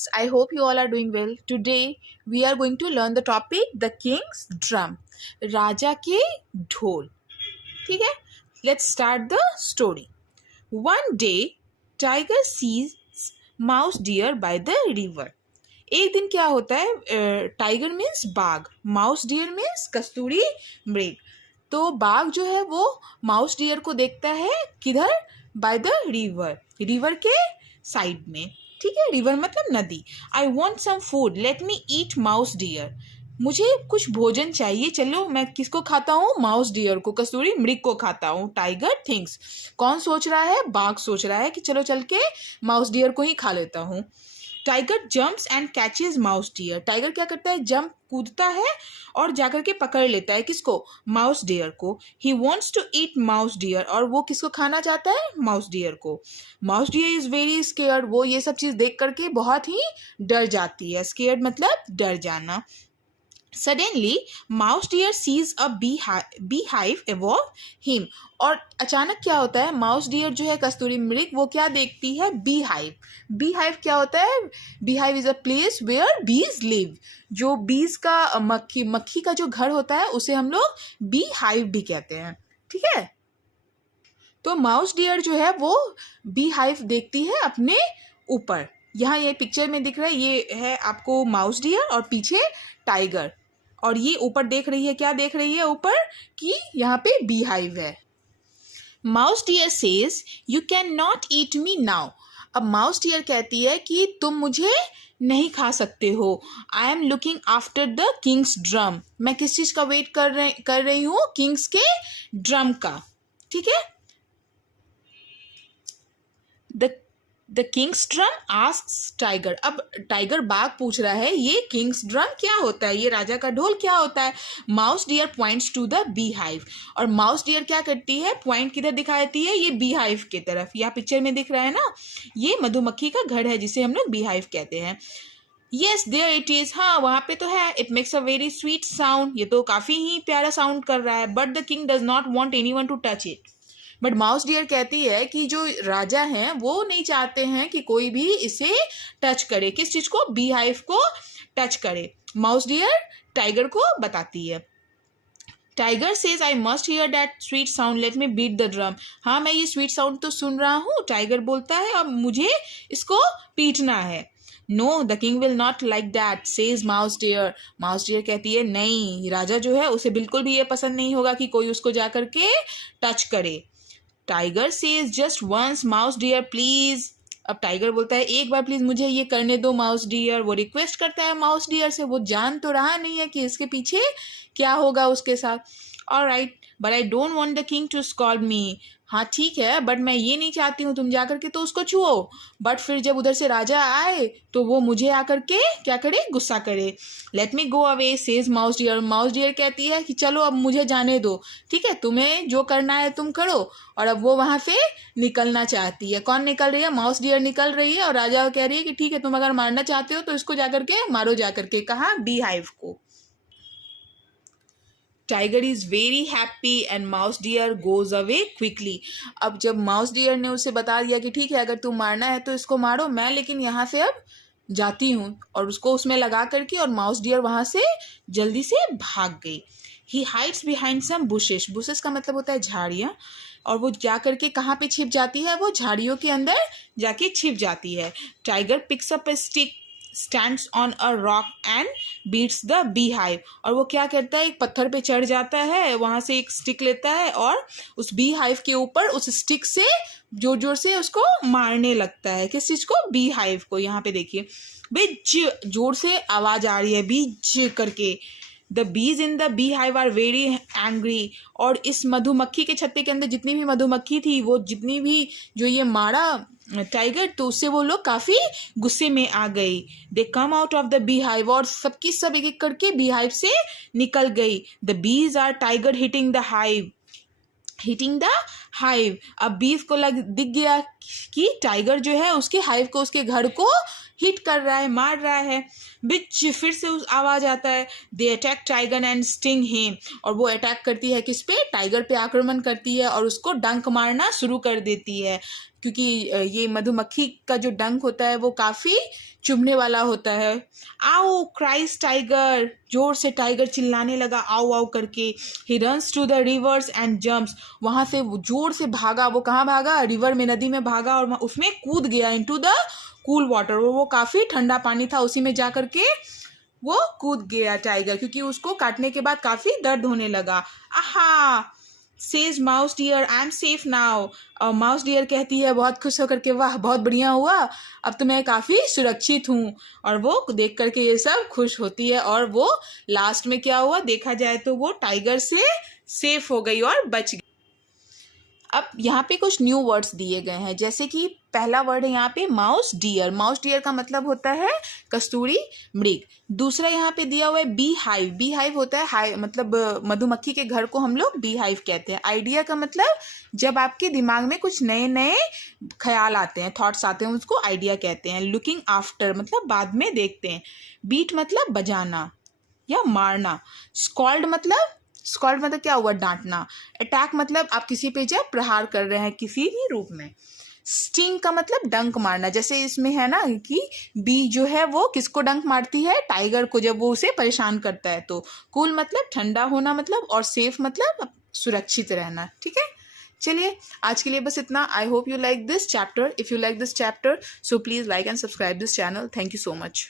students, I hope you all are doing well. Today we are going to learn the topic the king's drum. राजा के ढोल. ठीक है? Let's start the story. One day, tiger sees mouse deer by the river. एक दिन क्या होता है, tiger means बाघ, माउस डियर मीन्स कस्तूरी मृग. तो बाघ जो है वो माउस डियर को देखता है किधर, बाय द रिवर, रिवर के साइड में. ठीक है, रिवर मतलब नदी. I want some food, let me eat mouse deer. मुझे कुछ भोजन चाहिए, चलो मैं किसको खाता हूँ, माउस डियर को, कस्तूरी मृग को खाता हूँ. टाइगर थिंक्स, कौन सोच रहा है, बाघ सोच रहा है कि चलो चल के माउस डियर को ही खा लेता हूँ. Tiger jumps and catches mouse deer. Tiger क्या करता है, जंप कूदता है और जाकर के पकड़ लेता है किसको, माउस डियर को. He wants to eat mouse deer, और वो किसको खाना चाहता है, माउस डियर को. Mouse deer is very scared, वो ये सब चीज़ देख करके बहुत ही डर जाती है. स्केयर्ड मतलब डर जाना. Suddenly, mouse deer sees a beehive above him. और अचानक क्या होता है, माउस डियर जो है कस्तूरी मृग, वो क्या देखती है, बी हाइव. बी हाइव क्या होता है, bee hive is a place where bees live. जो बीज का मक्खी का जो घर होता है उसे हम लोग बी हाइव भी कहते हैं. ठीक है, तो माउस डियर जो है वो बी हाइव देखती है अपने ऊपर. यहाँ ये पिक्चर में दिख रहा है, ये है आपको माउस डियर और पीछे टाइगर, और ये ऊपर देख रही है, क्या देख रही है ऊपर, कि यहाँ पे बी हाइव है. Mouse dear says you can not eat me now. अब माउस डियर कहती है कि तुम मुझे नहीं खा सकते हो. I am looking after the Kings drum. मैं किस चीज़ का वेट कर रही हूँ, किंग्स के ड्रम का. ठीक है, the Kings drum asks tiger. अब टाइगर बाघ पूछ रहा है ये किंग्स ड्रम क्या होता है, ये राजा का ढोल क्या होता है. Mouse deer points to the bee hive. और माउस डियर क्या करती है, पॉइंट किधर दिखाती है, ये बी हाइव की तरफ. यहाँ पिक्चर में दिख रहा है ना, ये मधुमक्खी का घर है जिसे हम लोग बी हाइव कहते हैं. येस देयर इट इज, हाँ वहाँ पे तो है. It makes a very sweet sound, ये तो काफ़ी ही प्यारा साउंड कर रहा है. But the king does not want any one two touch it. But mouse deer कहती है कि जो राजा हैं वो नहीं चाहते हैं कि कोई भी इसे टच करे. किस चीज़ को, बी हाइव को टच करे. माउस डियर टाइगर को बताती है. Tiger says I must hear that sweet sound, let me beat the drum. हाँ मैं ये स्वीट साउंड तो सुन रहा हूँ, टाइगर बोलता है, अब मुझे इसको पीटना है. Know the king will not like that says mouse dear. Mouse deer कहती है नहीं, राजा जो है उसे बिल्कुल भी ये पसंद नहीं होगा कि कोई उसको जा करके टच करे. Tiger says just once mouse deer please. अब टाइगर बोलता है एक बार प्लीज मुझे ये करने दो माउस डियर. वो रिक्वेस्ट करता है माउस डियर से, वो जान तो रहा नहीं है कि इसके पीछे क्या होगा उसके साथ. Alright but I don't want the king to scold me. हाँ ठीक है, बट मैं ये नहीं चाहती हूँ तुम जा करके तो उसको छुओ. बट फिर जब उधर से राजा आए तो वो मुझे आकर के क्या करे, गुस्सा करे. Let me go away says mouse dear. Mouse deer कहती है कि चलो अब मुझे जाने दो. ठीक है, तुम्हें जो करना है तुम करो. और अब वो वहाँ से निकलना चाहती है. कौन निकल रही है, माउस डियर निकल रही है. और राजा कह रही है कि ठीक है, तुम अगर मारना चाहते हो तो इसको जाकर के मारो, जाकर के. कहाँ, बी हाइव को. Tiger is very happy and mouse dear goes away quickly. अब जब माउस डियर ने उसे बता दिया कि ठीक है अगर तुम मारना है तो इसको मारो, मैं लेकिन यहाँ से अब जाती हूँ, और उसको उसमें लगा करके, और माउस डियर वहाँ से जल्दी से भाग गई. ही हाइड्स बिहाइंड सम बुशेस. बुशेस का मतलब होता है झाड़ियाँ. और वो जा करके कहाँ पे छिप जाती है, वो झाड़ियों के अंदर जाके छिप जाती है. Tiger picks up a stick, stands on a rock and beats the bee hive. और वो क्या करता है, एक पत्थर पे चढ़ जाता है, वहाँ से एक स्टिक लेता है और उस बी हाइव के ऊपर उस स्टिक से जोर जोर से उसको मारने लगता है. किस चीज़ को, बी हाइव को. यहाँ पे देखिए बीज, जोर से आवाज़ आ रही है, बीज करके. The bees in the B hive are very angry. और इस मधुमक्खी के छत्ते के अंदर जितनी भी मधुमक्खी थी, वो जितनी भी जो ये मारा टाइगर, तो उससे वो लोग काफ़ी गुस्से में आ गई. They come out of the bee hive. और सबकी सब एक एक करके बी हाइव से निकल गई. The bees are tiger hitting the hive, hitting the hive. अब बीज को दिख गया कि टाइगर जो है उसके हाइव को, उसके घर को हिट कर रहा है, मार रहा है. बिच फिर से उस आवाज आता है, they attack tiger and sting him, और वो अटैक करती है किस पे, टाइगर पे आक्रमण करती है और उसको डंक मारना शुरू कर देती है, क्योंकि ये मधुमक्खी का जो डंक होता है वो काफी चुभने वाला होता है। आओ क्राइस टाइगर, जोर से टाइगर चिल्लाने लगा आओ आओ करके। He runs to the rivers and jumps, वहां से वो जोर से भागा, वो कहाँ भागा, रिवर में, नदी में भागा और उसमें कूद गया इनटू द कूल वाटर, वो काफी ठंडा पानी था, उसी में जा करके वो कूद गया टाइगर, क्योंकि उसको काटने के बाद काफी दर्द होने लगा। Aha, says mouse deer I am safe now, और माउस डियर कहती है बहुत खुश होकर के, वाह बहुत बढ़िया हुआ, अब तो मैं काफी सुरक्षित हूँ। और वो देख करके ये सब खुश होती है, और वो लास्ट में क्या हुआ देखा जाए तो वो टाइगर से सेफ हो गई और बच गई। अब यहाँ पे कुछ न्यू वर्ड्स दिए गए हैं, जैसे कि पहला वर्ड है यहाँ पे माउस डियर, माउस डियर का मतलब होता है कस्तूरी मृग। दूसरा यहाँ पे दिया हुआ है बी हाइव, बी हाइव होता है हाई, मतलब मधुमक्खी के घर को हम लोग बी हाइव कहते हैं। आइडिया का मतलब जब आपके दिमाग में कुछ नए नए ख्याल आते हैं, थॉट्स आते हैं, उसको आइडिया कहते हैं। लुकिंग आफ्टर मतलब बाद में देखते हैं। बीट मतलब बजाना या मारना। स्कॉल्ड मतलब क्या हुआ, डांटना। अटैक मतलब आप किसी पे जब प्रहार कर रहे हैं किसी भी रूप में। स्टिंग का मतलब डंक मारना, जैसे इसमें है ना कि बी जो है वो किसको डंक मारती है, टाइगर को, जब वो उसे परेशान करता है। तो कूल मतलब ठंडा होना मतलब, और सेफ मतलब सुरक्षित रहना। ठीक है, चलिए आज के लिए बस इतना। I hope you like this chapter. If you like this chapter so please like and subscribe this channel. Thank you so much.